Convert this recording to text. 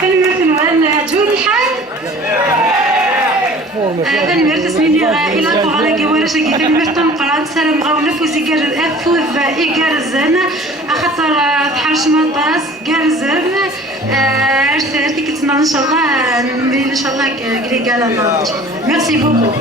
كلمة وأنا جون الحال كلمة سنيني إلى طغى ورش كلمة تنقرأ سلام غولف وزيجر أفوذ إيجارزن أخطر تحرش مطاس جارزن أرتي كتنا إن شاء الله إن شاء الله قريقة لنا. Merci beaucoup.